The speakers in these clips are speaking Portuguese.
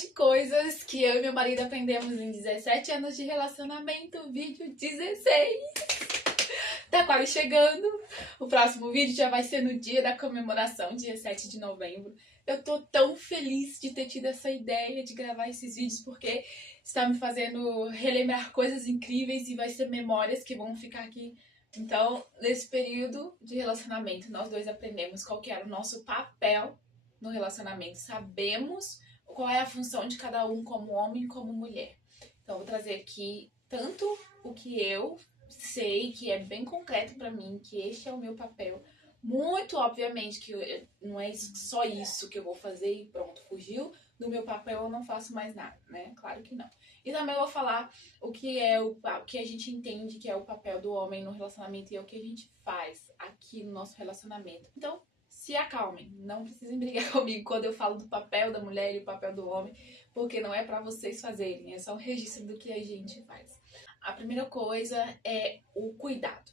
7 coisas que eu e meu marido aprendemos em 17 anos de relacionamento, vídeo 16. Tá quase chegando. O próximo vídeo já vai ser no dia da comemoração, dia 7 de novembro. Eu tô tão feliz de ter tido essa ideia de gravar esses vídeos, porque está me fazendo relembrar coisas incríveis e vai ser memórias que vão ficar aqui. Então, nesse período de relacionamento, nós dois aprendemos qual que era o nosso papel no relacionamento. Sabemos qual é a função de cada um como homem e como mulher. Então, vou trazer aqui tanto o que eu sei, que é bem concreto pra mim, que este é o meu papel. Muito obviamente que não é só isso que eu vou fazer e pronto, fugiu do meu papel, eu não faço mais nada, né? Claro que não. E também eu vou falar o que é o que a gente entende que é o papel do homem no relacionamento e é o que a gente faz aqui no nosso relacionamento. Então, se acalmem, não precisem brigar comigo quando eu falo do papel da mulher e o papel do homem, porque não é pra vocês fazerem, é só um registro do que a gente faz. A primeira coisa é o cuidado.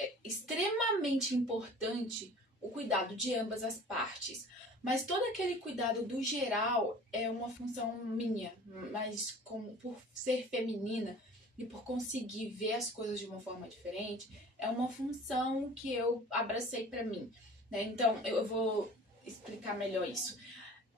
É extremamente importante o cuidado de ambas as partes, mas todo aquele cuidado do geral é uma função minha, mas por ser feminina e por conseguir ver as coisas de uma forma diferente, é uma função que eu abracei pra mim, né? Então eu vou explicar melhor isso.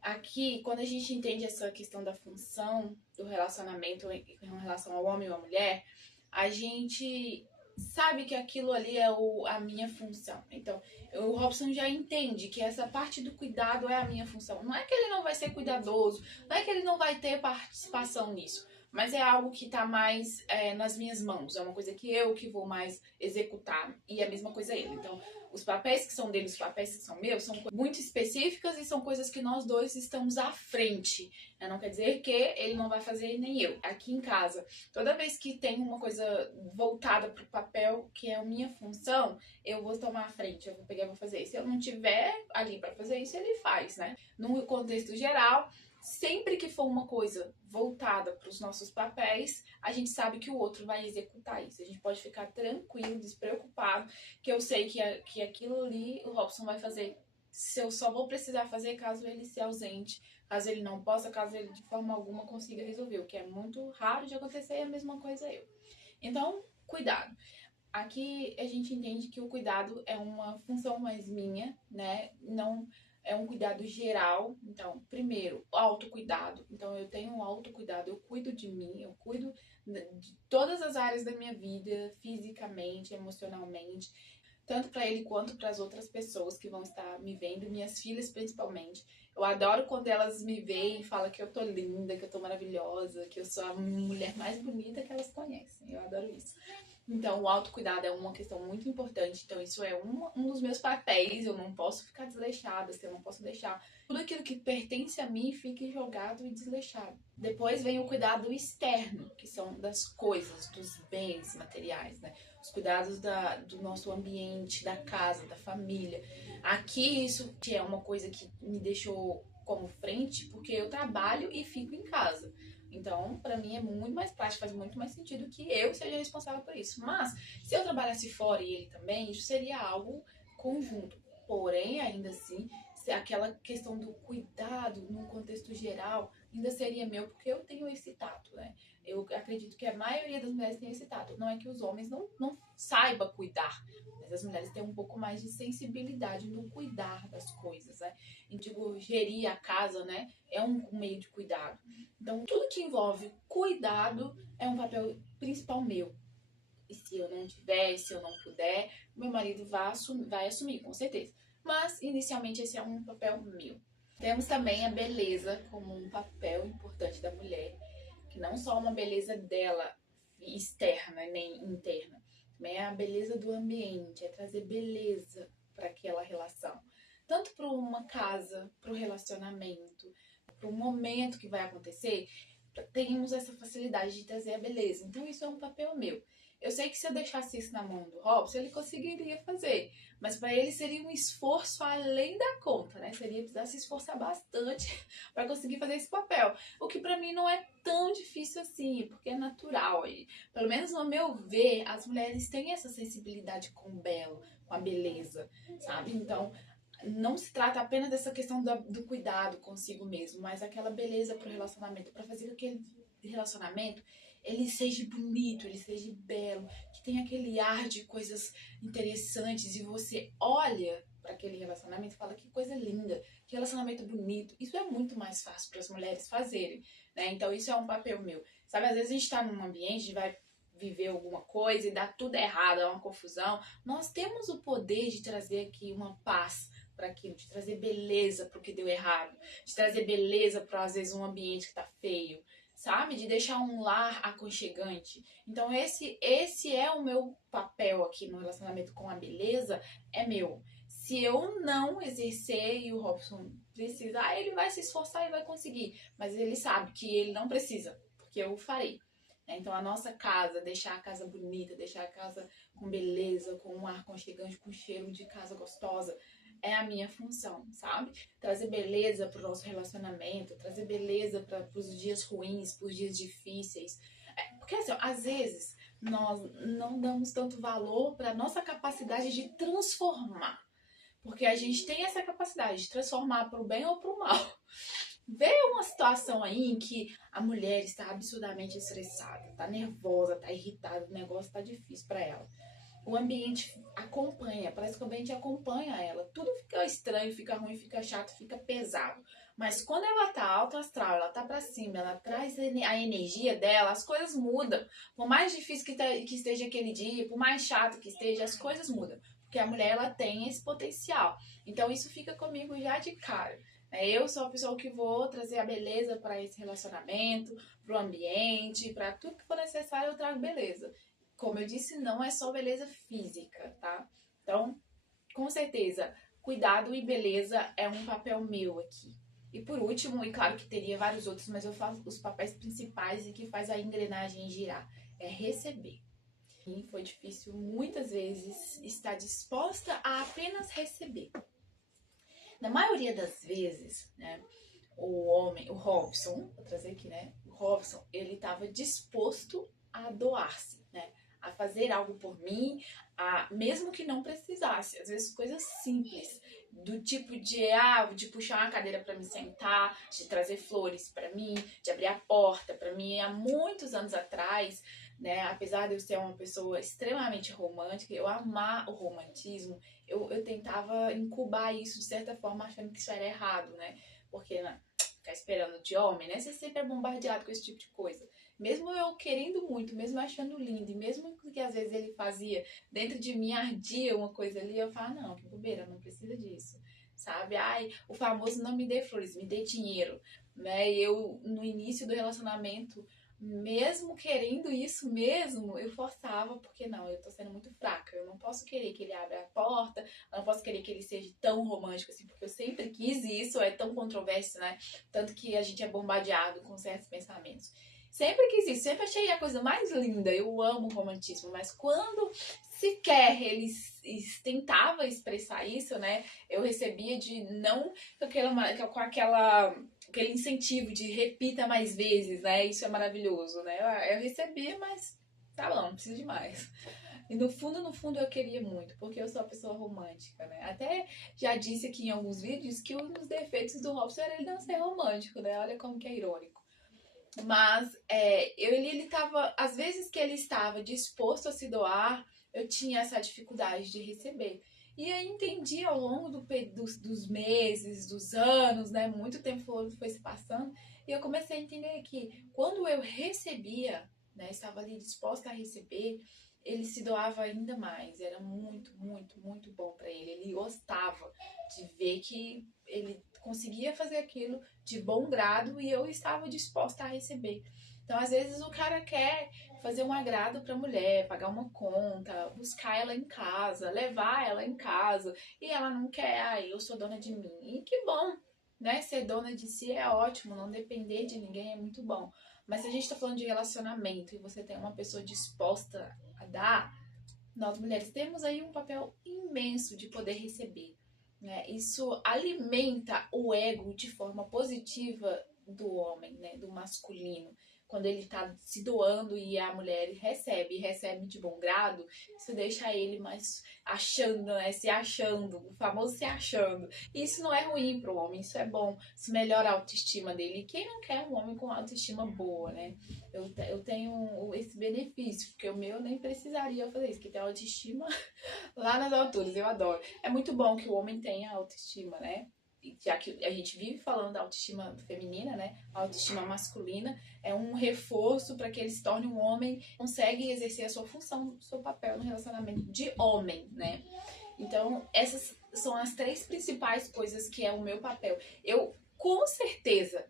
Aqui, quando a gente entende essa questão da função do relacionamento em relação ao homem ou à mulher, a gente sabe que aquilo ali é a minha função. Então, o Robson já entende que essa parte do cuidado é a minha função. Não é que ele não vai ser cuidadoso, não é que ele não vai ter participação nisso, mas é algo que tá mais nas minhas mãos. É uma coisa que eu que vou mais executar. E a mesma coisa ele. Então, os papéis que são dele, os papéis que são meus, são muito específicas e são coisas que nós dois estamos à frente. Não quer dizer que ele não vai fazer nem eu. Aqui em casa, toda vez que tem uma coisa voltada pro papel que é a minha função, eu vou tomar a frente, eu vou pegar e vou fazer. Se eu não tiver ali pra fazer isso, ele faz, né? No contexto geral, sempre que for uma coisa voltada para os nossos papéis, a gente sabe que o outro vai executar isso. A gente pode ficar tranquilo, despreocupado, que eu sei que aquilo ali o Robson vai fazer. Se eu só vou precisar fazer caso ele se ausente, caso ele não possa, caso ele de forma alguma consiga resolver, o que é muito raro de acontecer, é a mesma coisa eu. Então, cuidado. Aqui a gente entende que o cuidado é uma função mais minha, né? Não é um cuidado geral. Então, primeiro, autocuidado. Então, eu tenho um autocuidado, eu cuido de mim, eu cuido de todas as áreas da minha vida, fisicamente, emocionalmente, tanto para ele quanto para as outras pessoas que vão estar me vendo, minhas filhas principalmente. Eu adoro quando elas me veem e falam que eu tô linda, que eu tô maravilhosa, que eu sou a mulher mais bonita que elas conhecem. Eu adoro isso. Então, o autocuidado é uma questão muito importante. Então, isso é um dos meus papéis. Eu não posso ficar desleixada, eu não posso deixar tudo aquilo que pertence a mim fique jogado e desleixado. Depois vem o cuidado externo, que são das coisas, dos bens materiais, né? Os cuidados do nosso ambiente, da casa, da família. Aqui, isso é uma coisa que me deixou como frente, porque eu trabalho e fico em casa. Então, pra mim é muito mais prático, faz muito mais sentido que eu seja responsável por isso. Mas, se eu trabalhasse fora e ele também, isso seria algo conjunto. Porém, ainda assim, aquela questão do cuidado no contexto geral ainda seria meu, porque eu tenho esse tato, né? Eu acredito que a maioria das mulheres tem esse tato. Não é que os homens não saibam cuidar, mas as mulheres têm um pouco mais de sensibilidade no cuidar das coisas, né? E, digo, gerir a casa, né? É um meio de cuidado. Então, tudo que envolve cuidado é um papel principal meu. E se eu não tiver, se eu não puder, meu marido vai assumir, com certeza. Mas, inicialmente, esse é um papel meu. Temos também a beleza como um papel importante da mulher, que não só uma beleza dela externa, nem interna, também é a beleza do ambiente, é trazer beleza para aquela relação. Tanto para uma casa, para o relacionamento, para o momento que vai acontecer, temos essa facilidade de trazer a beleza. Então isso é um papel meu. Eu sei que se eu deixasse isso na mão do Robson, ele conseguiria fazer. Mas para ele seria um esforço além da conta, né? Seria precisar se esforçar bastante para conseguir fazer esse papel. O que para mim não é tão difícil assim, porque é natural. E, pelo menos no meu ver, as mulheres têm essa sensibilidade com o belo, com a beleza, sabe? Então, não se trata apenas dessa questão do cuidado consigo mesmo, mas aquela beleza pro relacionamento, para fazer com que aquele relacionamento ele seja bonito, ele seja belo, que tenha aquele ar de coisas interessantes e você olha para aquele relacionamento e fala que coisa linda, que relacionamento bonito. Isso é muito mais fácil para as mulheres fazerem, né? Então isso é um papel meu. Sabe, às vezes a gente está num ambiente, vai viver alguma coisa e dá tudo errado, é uma confusão. Nós temos o poder de trazer aqui uma paz para aquilo, de trazer beleza para o que deu errado, de trazer beleza para às vezes um ambiente que tá feio, sabe? De deixar um lar aconchegante. Então esse é o meu papel aqui no relacionamento com a beleza, é meu. Se eu não exercer e o Robson precisar, ele vai se esforçar e vai conseguir, mas ele sabe que ele não precisa, porque eu farei. Então a nossa casa, deixar a casa bonita, deixar a casa com beleza, com um ar aconchegante, com cheiro de casa gostosa, é a minha função, sabe? Trazer beleza pro nosso relacionamento, trazer beleza para os dias ruins, pros dias difíceis. Porque assim, ó, às vezes nós não damos tanto valor para nossa capacidade de transformar. Porque a gente tem essa capacidade de transformar pro bem ou pro mal. Vê uma situação aí em que a mulher está absurdamente estressada, tá nervosa, tá irritada, o negócio tá difícil para ela. O ambiente acompanha, parece que o ambiente acompanha ela. Tudo fica estranho, fica ruim, fica chato, fica pesado. Mas quando ela tá alto astral, ela tá pra cima, ela traz a energia dela, as coisas mudam. Por mais difícil que esteja aquele dia, por mais chato que esteja, as coisas mudam. Porque a mulher, ela tem esse potencial. Então isso fica comigo já de cara. Eu sou a pessoa que vou trazer a beleza para esse relacionamento, para o ambiente, para tudo que for necessário eu trago beleza. Como eu disse, não é só beleza física, tá? Então, com certeza, cuidado e beleza é um papel meu aqui. E por último, e claro que teria vários outros, mas eu faço os papéis principais e que faz a engrenagem girar, é receber. E foi difícil muitas vezes estar disposta a apenas receber. Na maioria das vezes, né, o Robson, vou trazer aqui, né, o Robson, ele estava disposto a doar-se, né, a fazer algo por mim, mesmo que não precisasse, às vezes coisas simples, do tipo de puxar uma cadeira para me sentar, de trazer flores para mim, de abrir a porta para mim. Há muitos anos atrás, né, apesar de eu ser uma pessoa extremamente romântica, eu amar o romantismo, eu tentava incubar isso de certa forma, achando que isso era errado, né? Porque ficar esperando de homem, né? Você sempre é bombardeado com esse tipo de coisa. Mesmo eu querendo muito, mesmo achando lindo, e mesmo que às vezes ele fazia, dentro de mim ardia uma coisa ali, eu falo, não, que bobeira, não precisa disso, sabe? Ai, o famoso não me dê flores, me dê dinheiro, né? E eu, no início do relacionamento, mesmo querendo isso mesmo, eu forçava, porque não, eu tô sendo muito fraca, eu não posso querer que ele abra a porta, eu não posso querer que ele seja tão romântico assim, porque eu sempre quis isso, é tão controverso, né? Tanto que a gente é bombardeado com certos pensamentos. Sempre quis isso, sempre achei a coisa mais linda, eu amo o romantismo, mas quando sequer ele tentava expressar isso, né, eu recebia de não com aquele incentivo de repita mais vezes, né, isso é maravilhoso, né, eu recebia, mas tá bom, não preciso de mais. E no fundo eu queria muito, porque eu sou uma pessoa romântica, né? Até já disse aqui em alguns vídeos que um dos defeitos do Robson era ele não ser romântico, né? Olha como que é irônico. Mas ele tava, às vezes que ele estava disposto a se doar, eu tinha essa dificuldade de receber. E aí entendi ao longo dos meses, dos anos, né? Muito tempo foi se passando, e eu comecei a entender que quando eu recebia, né? Estava ali disposta a receber, ele se doava ainda mais. Era muito, muito, muito bom para ele. Ele gostava de ver que ele conseguia fazer aquilo de bom grado e eu estava disposta a receber. Então, às vezes, o cara quer fazer um agrado para a mulher, pagar uma conta, buscar ela em casa, levar ela em casa, e ela não quer, eu sou dona de mim. E que bom, né? Ser dona de si é ótimo, não depender de ninguém é muito bom. Mas se a gente tá falando de relacionamento e você tem uma pessoa disposta a dar, nós mulheres temos aí um papel imenso de poder receber. Né? Isso alimenta o ego de forma positiva do homem, né? Do masculino. quando ele tá se doando e a mulher recebe de bom grado, isso deixa ele mais achando, né? Se achando, o famoso se achando. E isso não é ruim pro homem, isso é bom, isso melhora a autoestima dele. E quem não quer um homem com autoestima boa, né? Eu tenho esse benefício, porque o meu eu nem precisaria fazer isso, que tem autoestima lá nas alturas, eu adoro. É muito bom que o homem tenha autoestima, né? Já que a gente vive falando da autoestima feminina, né? A autoestima masculina é um reforço para que ele se torne um homem, consegue exercer a sua função, o seu papel no relacionamento de homem, né? Então, essas são as 3 principais coisas que é o meu papel. Eu, com certeza,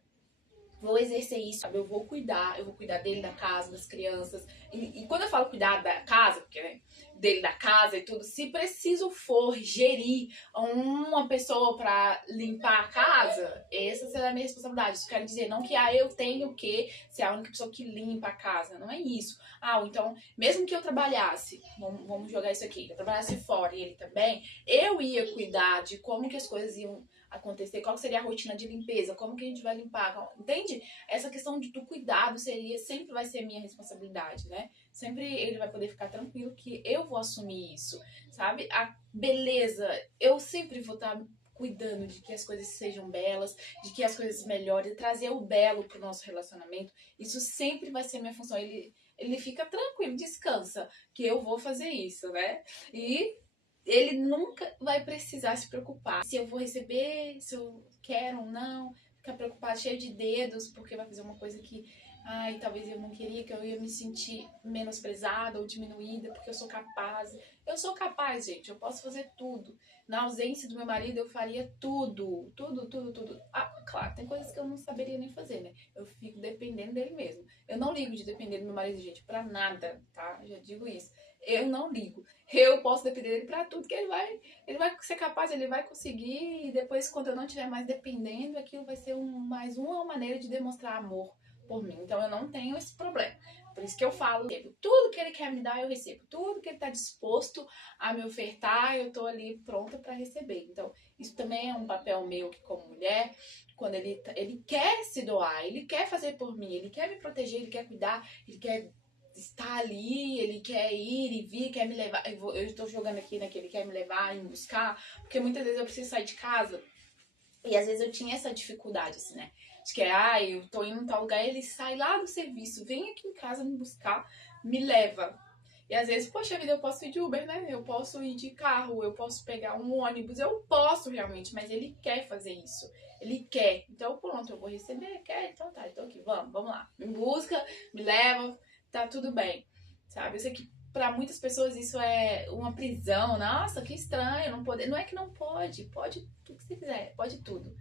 vou exercer isso, sabe? Eu vou cuidar dele, da casa, das crianças. E quando eu falo cuidar da casa, porque, né, dele, da casa e tudo, se preciso for gerir uma pessoa pra limpar a casa, essa será a minha responsabilidade. Isso quer dizer, não que eu tenho que ser a única pessoa que limpa a casa, não é isso. Então, mesmo que eu trabalhasse, vamos jogar isso aqui, eu trabalhasse fora e ele também, eu ia cuidar de como que as coisas iam acontecer, qual seria a rotina de limpeza, como que a gente vai limpar, entende? Essa questão do cuidado sempre vai ser minha responsabilidade, né? Sempre ele vai poder ficar tranquilo que eu vou assumir isso, sabe? A beleza, eu sempre vou estar cuidando de que as coisas sejam belas, de que as coisas melhorem, trazer o belo pro nosso relacionamento. Isso sempre vai ser minha função. Ele fica tranquilo, descansa, que eu vou fazer isso, né? E ele nunca vai precisar se preocupar se eu vou receber, se eu quero ou não, ficar preocupado, cheio de dedos, porque vai fazer uma coisa que, talvez eu não queria, que eu ia me sentir menosprezada ou diminuída, porque eu sou capaz. Eu sou capaz, gente, eu posso fazer tudo. Na ausência do meu marido, eu faria tudo, tudo, tudo, tudo. Claro, tem coisas que eu não saberia nem fazer, né? Eu fico dependendo dele mesmo. Eu não ligo de depender do meu marido, gente, pra nada, tá? Já digo isso. Eu não ligo. Eu posso depender dele pra tudo, que ele vai ser capaz, ele vai conseguir, e depois, quando eu não estiver mais dependendo, aquilo vai ser mais uma maneira de demonstrar amor por mim. Então, eu não tenho esse problema. Por isso que eu falo, tudo que ele quer me dar, eu recebo. Tudo que ele tá disposto a me ofertar, eu tô ali pronta pra receber. Então, isso também é um papel meu que, como mulher, quando ele quer se doar, ele quer fazer por mim, ele quer me proteger, ele quer cuidar, ele quer estar ali, ele quer ir e vir, quer me levar. Eu estou jogando aqui, né, que ele quer me levar e me buscar, porque muitas vezes eu preciso sair de casa e às vezes eu tinha essa dificuldade, assim, né? De que, eu tô indo em tal lugar, ele sai lá do serviço, vem aqui em casa me buscar, me leva. E às vezes, poxa vida, eu posso ir de Uber, né? Eu posso ir de carro, eu posso pegar um ônibus, eu posso realmente, mas ele quer fazer isso. Ele quer. Então, pronto, eu vou receber, quer? Então tá, então aqui, vamos lá. Me busca, me leva, tá tudo bem, sabe? Eu sei que pra muitas pessoas isso é uma prisão. Nossa, que estranho, não poder. Não é que não pode tudo que você quiser, pode tudo.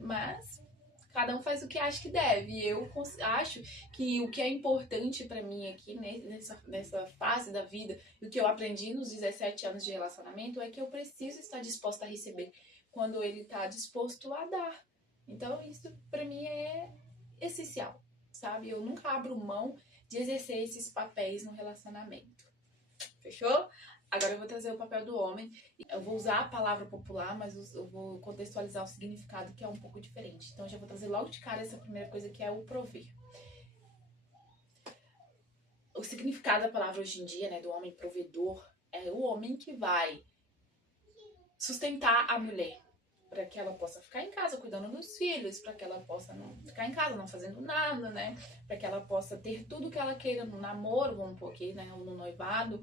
Mas cada um faz o que acha que deve. E eu acho que o que é importante pra mim aqui nessa fase da vida, e o que eu aprendi nos 17 anos de relacionamento, é que eu preciso estar disposta a receber quando ele tá disposto a dar. Então isso pra mim é essencial, sabe? Eu nunca abro mão de exercer esses papéis no relacionamento. Fechou? Agora eu vou trazer o papel do homem. Eu vou usar a palavra popular, mas eu vou contextualizar o significado, que é um pouco diferente. Então eu já vou trazer logo de cara essa primeira coisa, que é o prover. O significado da palavra hoje em dia, né, do homem provedor, é o homem que vai sustentar a mulher, para que ela possa ficar em casa cuidando dos filhos, para que ela possa não ficar em casa não fazendo nada, né? Para que ela possa ter tudo que ela queira no namoro, vamos pôr aqui, né, ou no noivado,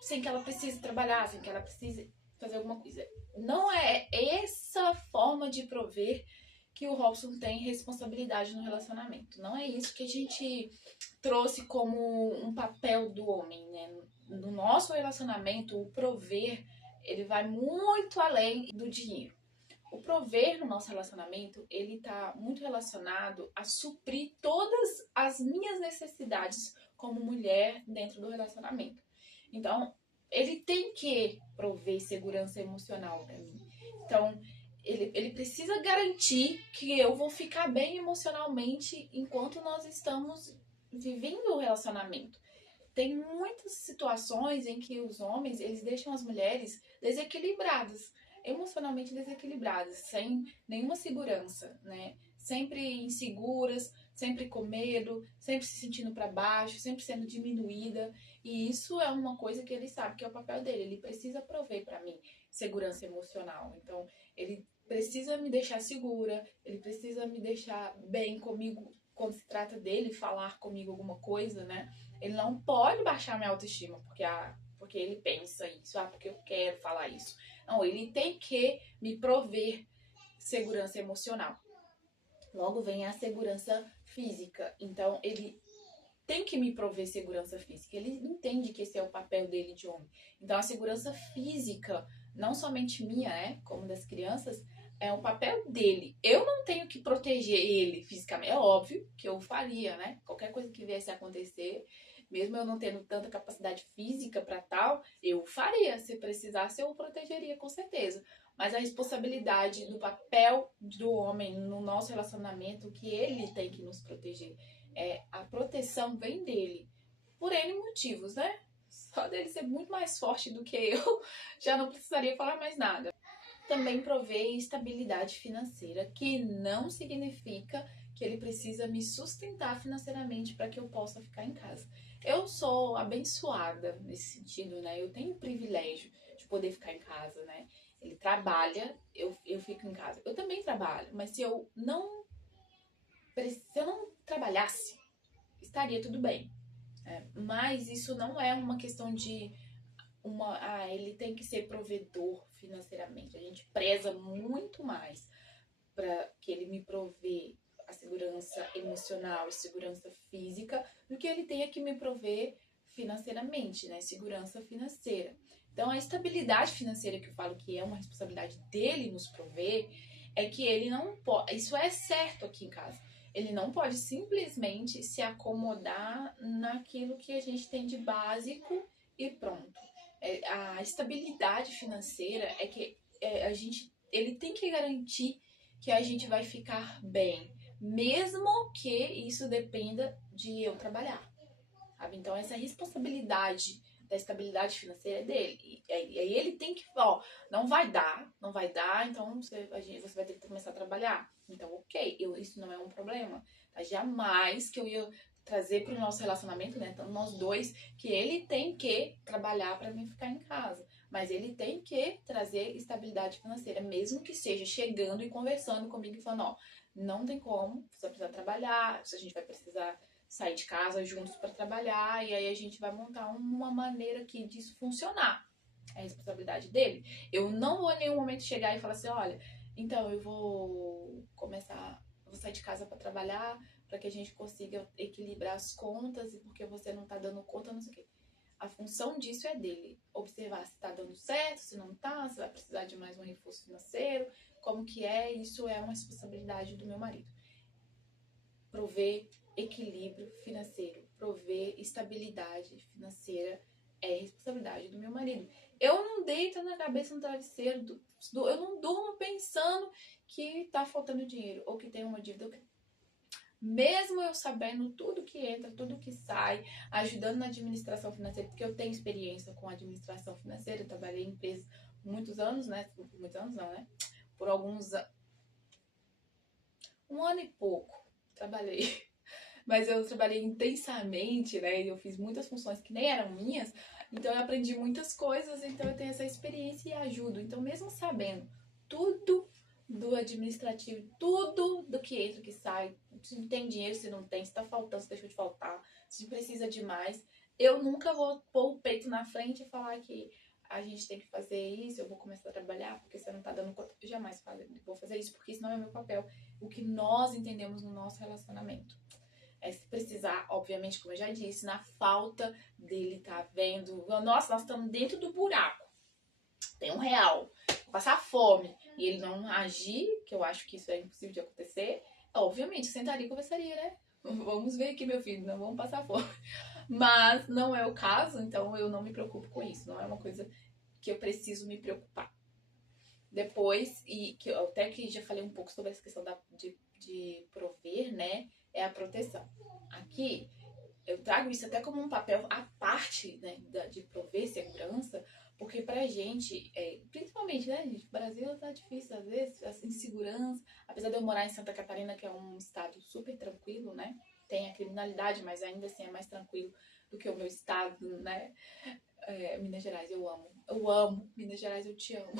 sem que ela precise trabalhar, sem que ela precise fazer alguma coisa. Não é essa forma de prover que o Robson tem responsabilidade no relacionamento. Não é isso que a gente trouxe como um papel do homem, né? No nosso relacionamento, o prover, ele vai muito além do dinheiro. O prover no nosso relacionamento, ele tá muito relacionado a suprir todas as minhas necessidades como mulher dentro do relacionamento. Então, ele tem que prover segurança emocional pra mim. Então, ele precisa garantir que eu vou ficar bem emocionalmente enquanto nós estamos vivendo o relacionamento. Tem muitas situações em que os homens, eles deixam as mulheres desequilibradas, emocionalmente desequilibradas, sem nenhuma segurança, né? Sempre inseguras, sempre com medo, sempre se sentindo para baixo, sempre sendo diminuída. E isso é uma coisa que ele sabe que é o papel dele. Ele precisa prover para mim segurança emocional. Então, ele precisa me deixar segura, ele precisa me deixar bem comigo quando se trata dele falar comigo alguma coisa, né? Ele não pode baixar minha autoestima porque ele pensa isso, porque eu quero falar isso. Não, ele tem que me prover segurança emocional. Logo vem a segurança física. Então, ele tem que me prover segurança física. Ele entende que esse é o papel dele de homem. Então, a segurança física, não somente minha, né, como das crianças, é um papel dele. Eu não tenho que proteger ele fisicamente. É óbvio que eu faria, né? Qualquer coisa que viesse a acontecer, mesmo eu não tendo tanta capacidade física para tal, eu faria. Se precisasse, eu o protegeria, com certeza. Mas a responsabilidade do papel do homem no nosso relacionamento, que ele tem que nos proteger. A proteção vem dele. Por N motivos, né? Só dele ser muito mais forte do que eu, já não precisaria falar mais nada. Também provei estabilidade financeira, que não significa que ele precisa me sustentar financeiramente para que eu possa ficar em casa. Eu sou abençoada nesse sentido, né? Eu tenho o privilégio de poder ficar em casa, né? Ele trabalha, eu fico em casa. Eu também trabalho, mas se eu não trabalhasse, estaria tudo bem. Mas isso não é uma questão de ele tem que ser provedor financeiramente. A gente preza muito mais para que ele me provê a segurança emocional e segurança física do que ele tenha que me prover financeiramente, né? Segurança financeira. Então, a estabilidade financeira que eu falo que é uma responsabilidade dele nos prover, é que ele não pode. Isso é certo aqui em casa. Ele não pode simplesmente se acomodar naquilo que a gente tem de básico e pronto. A estabilidade financeira é que ele tem que garantir que a gente vai ficar bem, mesmo que isso dependa de eu trabalhar, sabe? Então, essa responsabilidade da estabilidade financeira é dele. E aí ele tem que, não vai dar, então você vai ter que começar a trabalhar. Então, ok, isso não é um problema. Tá? Jamais que eu ia trazer para o nosso relacionamento, né? Então, nós dois, que ele tem que trabalhar para mim ficar em casa. Mas ele tem que trazer estabilidade financeira, mesmo que seja chegando e conversando comigo e falando, não tem como, você vai precisar trabalhar, a gente vai precisar sair de casa juntos para trabalhar, e aí a gente vai montar uma maneira aqui disso funcionar. É a responsabilidade dele. Eu não vou em nenhum momento chegar e falar assim, olha, então eu vou sair de casa para trabalhar, para que a gente consiga equilibrar as contas, e porque você não tá dando conta, não sei o quê. A função disso é dele. Observar se tá dando certo, se não tá, se vai precisar de mais um reforço financeiro, como que é, isso é uma responsabilidade do meu marido. Prover equilíbrio financeiro, prover estabilidade financeira é responsabilidade do meu marido. Eu não deito na cabeça no travesseiro, eu não durmo pensando que tá faltando dinheiro, ou que tem uma dívida, mesmo eu sabendo tudo que entra, tudo que sai, ajudando na administração financeira, porque eu tenho experiência com administração financeira, eu trabalhei em empresas muitos anos, né? Muitos anos não, né? Por alguns anos. Um ano e pouco trabalhei. Mas eu trabalhei intensamente, né? Eu fiz muitas funções que nem eram minhas, então eu aprendi muitas coisas, então eu tenho essa experiência e ajudo. Então, mesmo sabendo tudo do administrativo, tudo do que entra, que sai, se tem dinheiro, se não tem, se tá faltando, se deixou de faltar, se precisa de mais, eu nunca vou pôr o peito na frente e falar que a gente tem que fazer isso, eu vou começar a trabalhar porque você não tá dando conta. Eu jamais vou fazer isso, porque isso não é o meu papel. O que nós entendemos no nosso relacionamento. Se precisar, obviamente, como eu já disse, na falta dele tá vendo, nossa, nós estamos dentro do buraco, tem R$1, passar fome, e ele não agir, que eu acho que isso é impossível de acontecer, obviamente, eu sentaria e conversaria, né? Vamos ver aqui, meu filho, não vamos passar fome. Mas não é o caso, então eu não me preocupo com isso, não é uma coisa que eu preciso me preocupar. Depois, e que eu até que já falei um pouco sobre essa questão de prover, né? É a proteção. Aqui, eu trago isso até como um papel à parte, né, de prover segurança, Porque pra gente, principalmente, né, gente, o Brasil tá difícil às vezes, a insegurança. Apesar de eu morar em Santa Catarina, que é um estado super tranquilo, né, tem a criminalidade, mas ainda assim é mais tranquilo do que o meu estado, né, Minas Gerais, eu amo, Minas Gerais, eu te amo.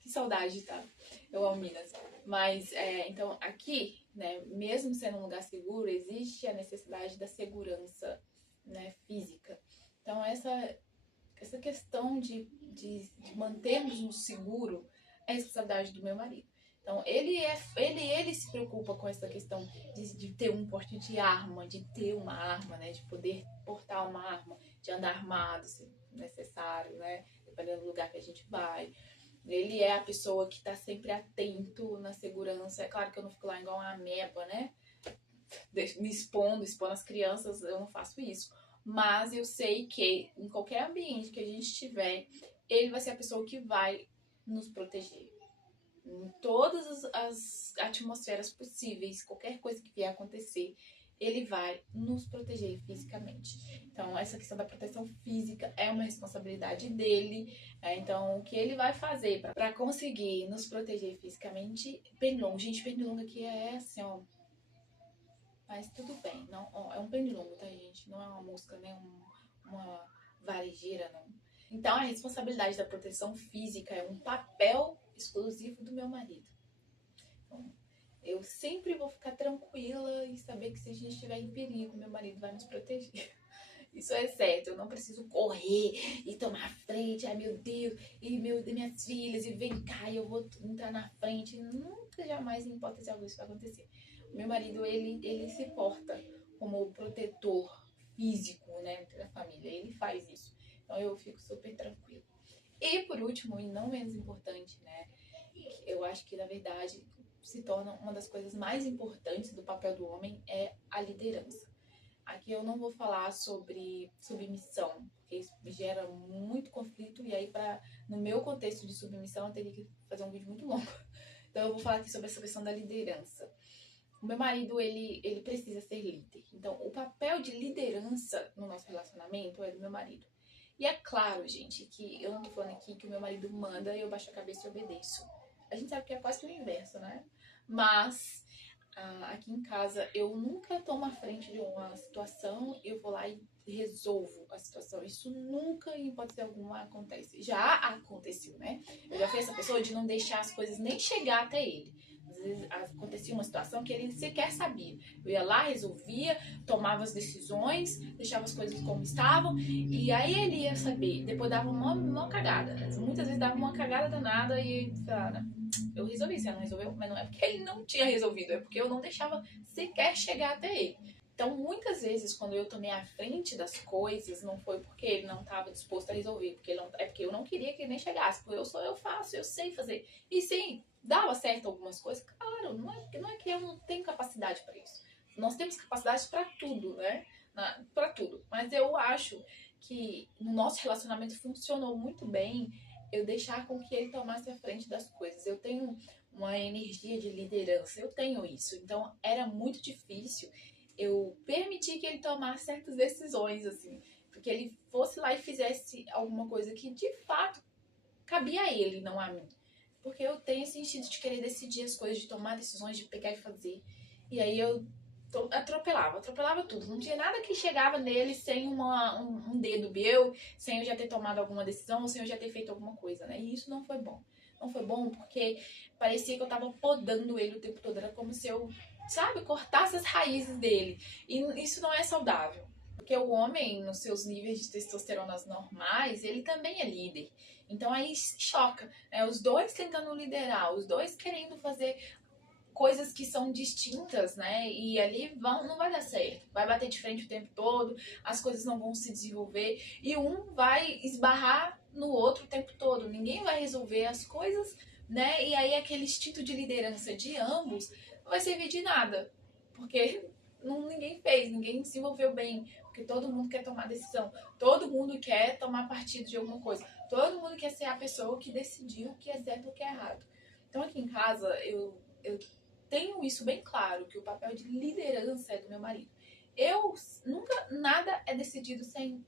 Que saudade, tá? Eu amo Minas. Mas, então, aqui, né, mesmo sendo um lugar seguro, existe a necessidade da segurança, né, física. Então, essa questão de mantermos um seguro é a responsabilidade do meu marido. Então, ele se preocupa com essa questão de ter um porte de arma, de ter uma arma, né, de poder portar uma arma, de andar armado, se necessário, né, dependendo do lugar que a gente vai. Ele é a pessoa que tá sempre atento na segurança. É claro que eu não fico lá igual uma ameba, né? Me expondo as crianças, eu não faço isso. Mas eu sei que em qualquer ambiente que a gente estiver, ele vai ser a pessoa que vai nos proteger. Em todas as atmosferas possíveis, qualquer coisa que vier a acontecer, ele vai nos proteger fisicamente. Então, essa questão da proteção física é uma responsabilidade dele. Então, o que ele vai fazer para conseguir nos proteger fisicamente, pernilongo. Gente, pernilongo aqui é assim, ó. Mas tudo bem. Não, ó, é um pernilongo, tá, gente? Não é uma mosca, nem uma varejeira, não. Então, a responsabilidade da proteção física é um papel exclusivo do meu marido. Então, eu sempre vou ficar tranquila e saber que se a gente estiver em perigo, meu marido vai nos proteger. Isso é certo, eu não preciso correr e tomar frente, ai meu Deus, e minhas filhas, e vem cá, e eu vou entrar na frente. Nunca, jamais, em hipótese alguma, isso vai acontecer. O meu marido, ele se porta como o protetor físico, né, da família, ele faz isso. Então eu fico super tranquila. E por último, e não menos importante, né, eu acho que na verdade se torna uma das coisas mais importantes do papel do homem é a liderança. Aqui eu não vou falar sobre submissão, porque isso gera muito conflito e aí no meu contexto de submissão eu teria que fazer um vídeo muito longo. Então eu vou falar aqui sobre essa questão da liderança. O meu marido, ele precisa ser líder. Então o papel de liderança no nosso relacionamento é do meu marido. E é claro, gente, que eu não tô falando aqui que o meu marido manda e eu baixo a cabeça e obedeço. A gente sabe que é quase o inverso, né? Mas aqui em casa eu nunca tomo a frente de uma situação, eu vou lá e resolvo a situação. Isso nunca, em hipótese alguma, acontece. Já aconteceu, né? Eu já fui essa pessoa de não deixar as coisas nem chegar até ele. Às vezes acontecia uma situação que ele sequer sabia. Eu ia lá, resolvia, tomava as decisões, deixava as coisas como estavam, e aí ele ia saber. Depois dava uma cagada. Muitas vezes dava uma cagada danada e cara, eu resolvi. Você não resolveu? Mas não é porque ele não tinha resolvido, é porque eu não deixava sequer chegar até ele. Então, muitas vezes, quando eu tomei a frente das coisas, não foi porque ele não estava disposto a resolver, é porque eu não queria que ele nem chegasse, porque eu faço, eu sei fazer. E sim, dava certo algumas coisas, claro, não é que eu não tenho capacidade para isso. Nós temos capacidade para tudo, né? Para tudo. Mas eu acho que no nosso relacionamento funcionou muito bem eu deixar com que ele tomasse a frente das coisas. Eu tenho uma energia de liderança, eu tenho isso. Então, era muito difícil eu permitir que ele tomasse certas decisões, assim, porque ele fosse lá e fizesse alguma coisa que de fato cabia a ele, não a mim. Porque eu tenho esse instinto de querer decidir as coisas, de tomar decisões, de pegar e fazer. E aí eu atropelava tudo. Não tinha nada que chegava nele sem um dedo meu, sem eu já ter tomado alguma decisão, ou sem eu já ter feito alguma coisa, né? E isso não foi bom. Não foi bom porque parecia que eu tava podando ele o tempo todo. Era como se eu, sabe, cortasse as raízes dele. E isso não é saudável. Porque o homem, nos seus níveis de testosterona normais, ele também é líder. Então aí choca, né? Os dois tentando liderar, os dois querendo fazer coisas que são distintas, né? E ali não vai dar certo. Vai bater de frente o tempo todo, as coisas não vão se desenvolver e um vai esbarrar no outro o tempo todo. Ninguém vai resolver as coisas, né? E aí aquele instinto de liderança de ambos não vai servir de nada, porque ninguém fez, ninguém desenvolveu bem, porque todo mundo quer tomar decisão, todo mundo quer tomar partido de alguma coisa, todo mundo quer ser a pessoa que decidiu o que é certo e o que é errado. Então aqui em casa eu tenho isso bem claro, que o papel de liderança é do meu marido. Nunca nada é decidido sem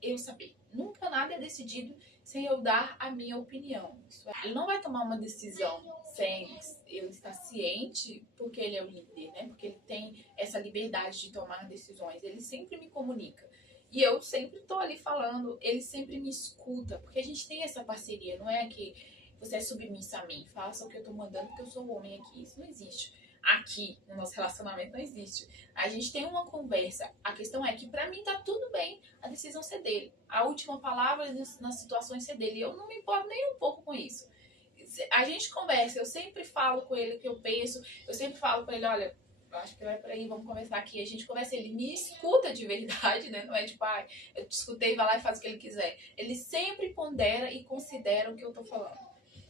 eu saber. Nunca nada é decidido sem eu dar a minha opinião. Ele não vai tomar uma decisão sem eu estar ciente, porque ele é o líder, né? Porque ele tem essa liberdade de tomar decisões. Ele sempre me comunica. E eu sempre tô ali falando, ele sempre me escuta, porque a gente tem essa parceria, não é que você é submissa a mim, faça o que eu tô mandando porque eu sou o homem aqui. Isso não existe. Aqui, no nosso relacionamento, não existe. A gente tem uma conversa. A questão é que pra mim tá tudo bem a decisão ser dele. A última palavra nas situações ser dele. Eu não me importo nem um pouco com isso. A gente conversa, eu sempre falo com ele o que eu penso, eu sempre falo com ele, olha, eu acho que vai por aí, vamos conversar aqui. A gente conversa, ele me escuta de verdade, né? Não é tipo, eu te escutei, vai lá e faz o que ele quiser. Ele sempre pondera e considera o que eu tô falando,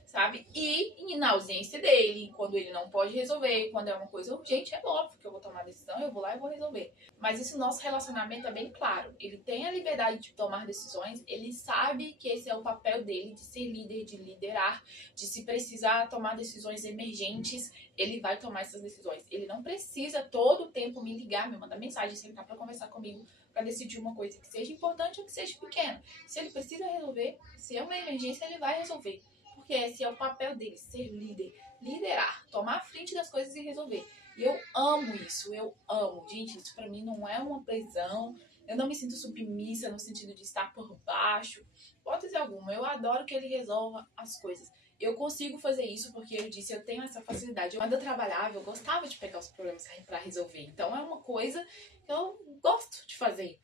sabe? E na ausência dele, quando ele não pode resolver, quando é uma coisa urgente, é óbvio que eu vou tomar decisão, eu vou lá e vou resolver. Mas isso, nosso relacionamento é bem claro. Ele tem a liberdade de tomar decisões, ele sabe que esse é o papel dele, de ser líder, de liderar, de se precisar tomar decisões emergentes, ele vai tomar essas decisões. Ele não precisa todo o tempo me ligar, me mandar mensagem, sentar pra conversar comigo, para decidir uma coisa que seja importante ou que seja pequena. Se ele precisa resolver, se é uma emergência, ele vai resolver. Porque esse é o papel dele, ser líder, liderar, tomar a frente das coisas e resolver. E eu amo isso, eu amo. Gente, isso pra mim não é uma prisão. Eu não me sinto submissa no sentido de estar por baixo. Hipótese alguma, eu adoro que ele resolva as coisas. Eu consigo fazer isso porque eu disse, eu tenho essa facilidade. Quando eu trabalhava, eu gostava de pegar os problemas pra resolver. Então é uma coisa que eu gosto de fazer.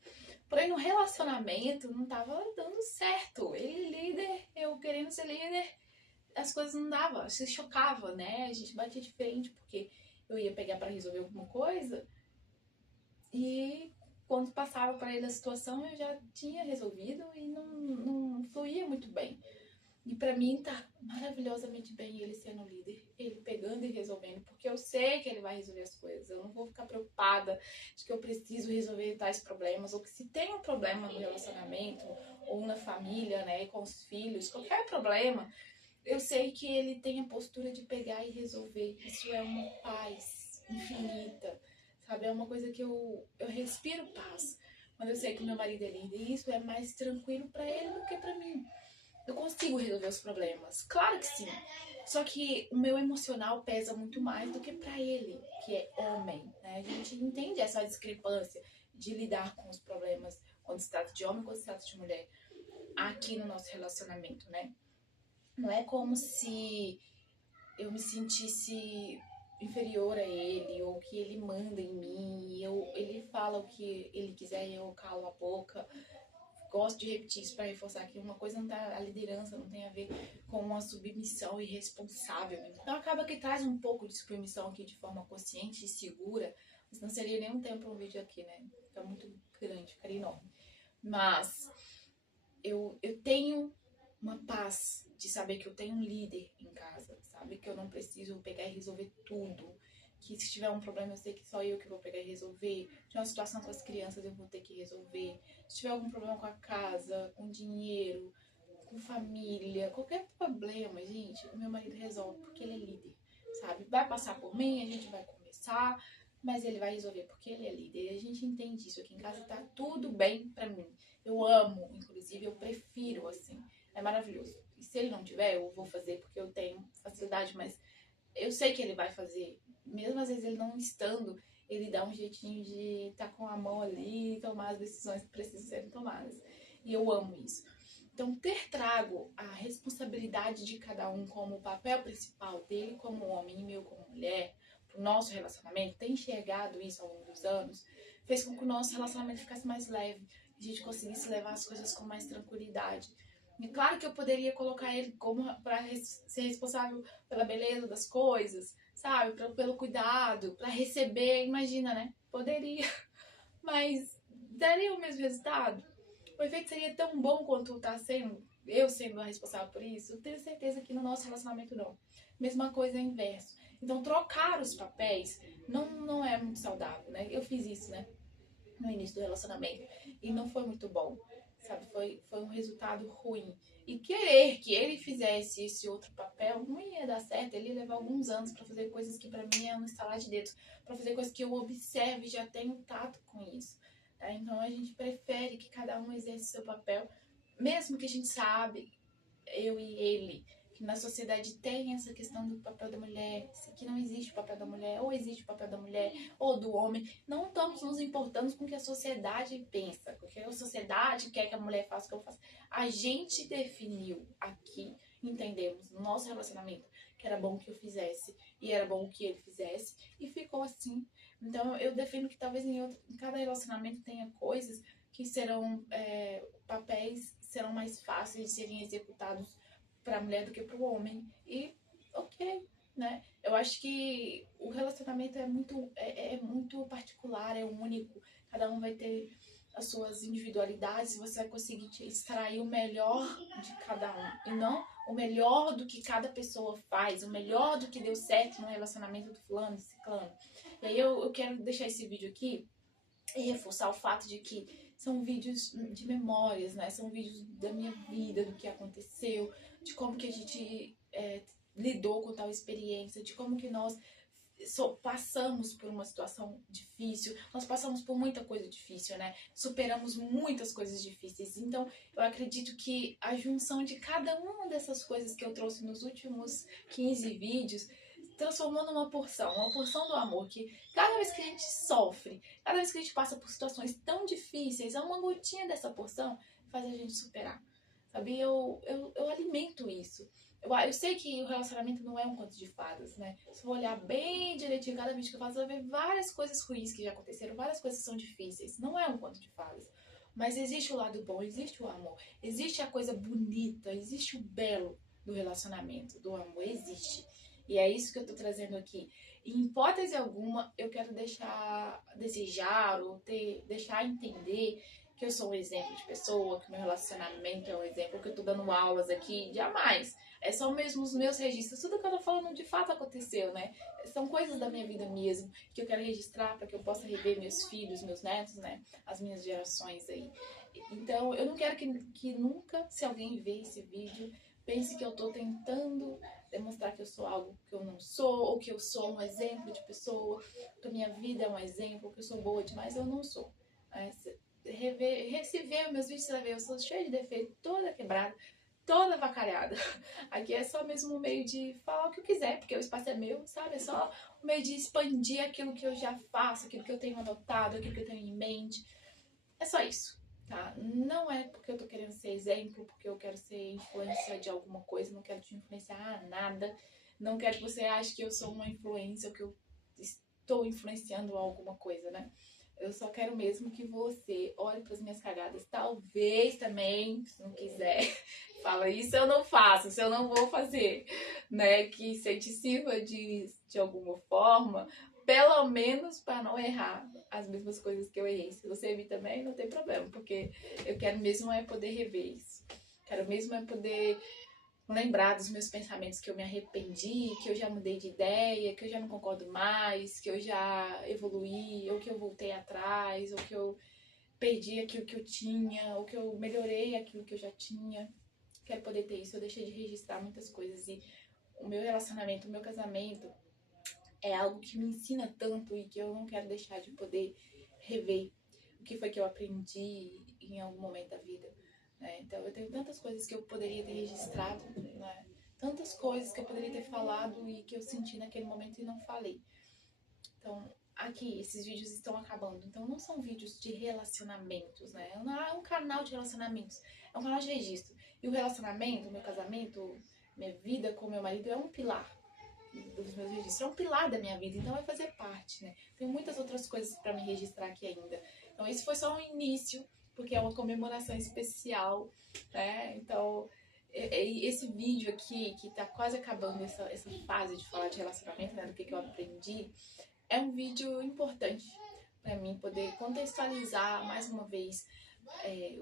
Porém, no relacionamento não tava dando certo. Ele líder, eu querendo ser líder, as coisas não davam, se chocava, né? A gente batia de frente porque eu ia pegar pra resolver alguma coisa e quando passava pra ele a situação eu já tinha resolvido e não fluía muito bem. E pra mim tá maravilhosamente bem ele sendo líder, ele pegando e resolvendo, porque eu sei que ele vai resolver as coisas. Eu não vou ficar preocupada de que eu preciso resolver tais problemas, ou que se tem um problema no relacionamento, ou na família, né, com os filhos, qualquer problema, eu sei que ele tem a postura de pegar e resolver. Isso é uma paz infinita, sabe? É uma coisa que eu respiro paz quando eu sei que meu marido é líder. E isso é mais tranquilo pra ele do que pra mim. Eu consigo resolver os problemas, claro que sim. Só que o meu emocional pesa muito mais do que pra ele, que é homem, né? A gente entende essa discrepância de lidar com os problemas quando se trata de homem, quando se trata de mulher, aqui no nosso relacionamento, né? Não é como se eu me sentisse inferior a ele, ou que ele manda em mim, ele fala o que ele quiser e eu calo a boca. Gosto de repetir isso para reforçar que uma coisa não tá, a liderança não tem a ver com uma submissão irresponsável. Então acaba que traz um pouco de submissão aqui de forma consciente e segura, mas não seria nem um tempo para um vídeo aqui, né? Fica muito grande, ficaria enorme. Mas eu tenho uma paz de saber que eu tenho um líder em casa, sabe? Que eu não preciso pegar e resolver tudo. Que se tiver um problema eu sei que só eu que vou pegar e resolver. Se tiver uma situação com as crianças eu vou ter que resolver. Se tiver algum problema com a casa, com dinheiro, com família, qualquer problema, gente, o meu marido resolve porque ele é líder, sabe? Vai passar por mim, a gente vai conversar, mas ele vai resolver porque ele é líder. E a gente entende isso aqui em casa, tá tudo bem pra mim. Eu amo, inclusive, eu prefiro assim. É maravilhoso. E se ele não tiver, eu vou fazer porque eu tenho facilidade, mas eu sei que ele vai fazer. Mesmo às vezes ele não estando, ele dá um jeitinho de estar com a mão ali e tomar as decisões que precisam ser tomadas. E eu amo isso. Então, ter trago a responsabilidade de cada um como o papel principal dele como homem e meu como mulher, pro nosso relacionamento, ter enxergado isso ao longo dos anos, fez com que o nosso relacionamento ficasse mais leve, a gente conseguisse levar as coisas com mais tranquilidade. E claro que eu poderia colocar ele como para ser responsável pela beleza das coisas, sabe? Pelo cuidado, para receber, imagina, né? Poderia, mas daria o mesmo resultado? O efeito seria tão bom quanto tá sendo, eu sendo a responsável por isso? Eu tenho certeza que no nosso relacionamento não. Mesma coisa é inverso. Então trocar os papéis não é muito saudável, né? Eu fiz isso, né? No início do relacionamento. E não foi muito bom, sabe? Foi um resultado ruim. E querer que ele fizesse esse outro papel não ia dar certo. Ele ia levar alguns anos pra fazer coisas que pra mim é um estalar de dedos. Pra fazer coisas que eu observo e já tenho tato com isso. Tá? Então a gente prefere que cada um exerça seu papel mesmo que a gente sabe, eu e ele, que na sociedade tem essa questão do papel da mulher, que não existe o papel da mulher, ou existe o papel da mulher, ou do homem, não estamos nos importando com o que a sociedade pensa, porque a sociedade quer que a mulher faça o que eu faço. A gente definiu aqui, entendemos, no nosso relacionamento, que era bom que eu fizesse, e era bom que ele fizesse, e ficou assim. Então eu defendo que talvez em cada relacionamento tenha coisas que serão, papéis serão mais fáceis de serem executados para a mulher do que para o homem. E ok, né? Eu acho que o relacionamento é muito particular, é único. Cada um vai ter as suas individualidades e você vai conseguir extrair o melhor de cada um. E não o melhor do que cada pessoa faz, o melhor do que deu certo no relacionamento do fulano, do ciclano. E aí eu quero deixar esse vídeo aqui e reforçar o fato de que são vídeos de memórias, né? São vídeos da minha vida, do que aconteceu, de como que a gente lidou com tal experiência, de como que nós passamos por uma situação difícil, nós passamos por muita coisa difícil, né? Superamos muitas coisas difíceis. Então, eu acredito que a junção de cada uma dessas coisas que eu trouxe nos últimos 15 vídeos transformou numa porção do amor, que cada vez que a gente sofre, cada vez que a gente passa por situações tão difíceis, uma gotinha dessa porção faz a gente superar, sabe? Eu alimento isso. Eu sei que o relacionamento não é um conto de fadas, né? Se eu olhar bem direitinho cada vídeo que eu faço, você vai ver várias coisas ruins que já aconteceram, várias coisas que são difíceis. Não é um conto de fadas. Mas existe o lado bom, existe o amor, existe a coisa bonita, existe o belo do relacionamento, do amor, existe. E é isso que eu tô trazendo aqui. Em hipótese alguma, eu quero desejar ou deixar entender que eu sou um exemplo de pessoa, que meu relacionamento é um exemplo, que eu tô dando aulas aqui, jamais. É só mesmo os meus registros, tudo que eu tô falando de fato aconteceu, né? São coisas da minha vida mesmo, que eu quero registrar para que eu possa rever meus filhos, meus netos, né? As minhas gerações aí. Então, eu não quero que nunca, se alguém ver esse vídeo, pense que eu tô tentando demonstrar que eu sou algo que eu não sou, ou que eu sou um exemplo de pessoa, que a minha vida é um exemplo, que eu sou boa demais, eu não sou. Se ver meus vídeos, você vai ver, eu sou cheia de defeito, toda quebrada, toda avacalhada. Aqui é só mesmo um meio de falar o que eu quiser, porque o espaço é meu, sabe? É só um meio de expandir aquilo que eu já faço, aquilo que eu tenho anotado, aquilo que eu tenho em mente. É só isso, tá? Não é porque eu tô querendo ser exemplo, porque eu quero ser influência de alguma coisa, não quero te influenciar a nada. Não quero que você ache que eu sou uma influência, ou que eu estou influenciando alguma coisa, né? Eu só quero mesmo que você olhe para as minhas cagadas. Talvez também, se não quiser, fala isso eu não faço, isso eu não vou fazer, né? Que você te sirva de alguma forma, pelo menos para não errar as mesmas coisas que eu errei. Se você vir também, não tem problema, porque eu quero mesmo é poder rever isso. Quero mesmo é poder lembrar dos meus pensamentos que eu me arrependi, que eu já mudei de ideia, que eu já não concordo mais, que eu já evoluí, ou que eu voltei atrás, ou que eu perdi aquilo que eu tinha, ou que eu melhorei aquilo que eu já tinha. Quero poder ter isso. Eu deixei de registrar muitas coisas e o meu relacionamento, o meu casamento é algo que me ensina tanto e que eu não quero deixar de poder rever o que foi que eu aprendi em algum momento da vida. Então eu tenho tantas coisas que eu poderia ter registrado, né? Tantas coisas que eu poderia ter falado e que eu senti naquele momento e não falei. Então aqui esses vídeos estão acabando, então não são vídeos de relacionamentos, né? Não é um canal de relacionamentos, é um canal de registro. E o relacionamento, meu casamento, minha vida com meu marido é um pilar dos meus registros, é um pilar da minha vida, então vai fazer parte, né? Tem muitas outras coisas para me registrar aqui ainda. Então esse foi só um início, porque é uma comemoração especial, né? Então, esse vídeo aqui, que tá quase acabando essa fase de falar de relacionamento, né? Do que eu aprendi, é um vídeo importante para mim poder contextualizar mais uma vez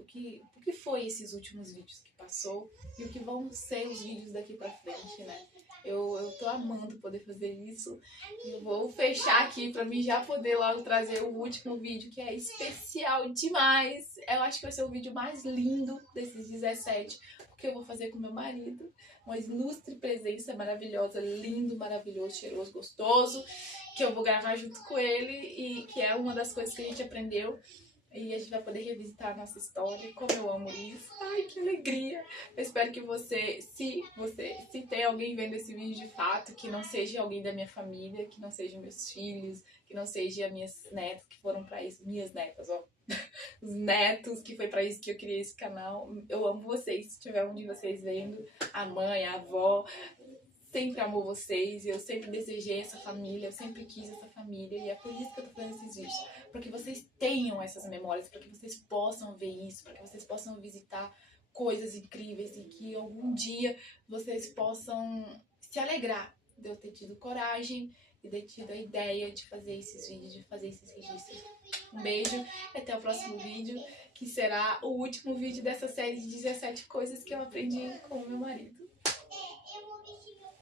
o que foi esses últimos vídeos que passou e o que vão ser os vídeos daqui pra frente, né? Eu tô amando poder fazer isso. Eu vou fechar aqui pra mim já poder logo trazer o último vídeo, que é especial demais. Eu acho que vai ser o vídeo mais lindo desses 17, porque eu vou fazer com meu marido. Uma ilustre presença maravilhosa, lindo, maravilhoso, cheiroso, gostoso, que eu vou gravar junto com ele e que é uma das coisas que a gente aprendeu E a gente vai poder revisitar a nossa história, como eu amo isso. Ai, que alegria! Eu espero que se tem alguém vendo esse vídeo de fato, que não seja alguém da minha família, que não sejam meus filhos, que não seja minhas netas, que foram pra isso, minhas netas, ó. Os netos, que foi pra isso que eu criei esse canal. Eu amo vocês, se tiver um de vocês vendo, a mãe, a avó, sempre amou vocês, eu sempre desejei essa família, eu sempre quis essa família, e é por isso que eu tô fazendo esses vídeos, para que vocês tenham essas memórias, para que vocês possam ver isso, para que vocês possam visitar coisas incríveis e que algum dia vocês possam se alegrar de eu ter tido coragem e ter tido a ideia de fazer esses vídeos, de fazer esses registros. Um beijo e até o próximo vídeo, que será o último vídeo dessa série de 17 coisas que eu aprendi com o meu marido.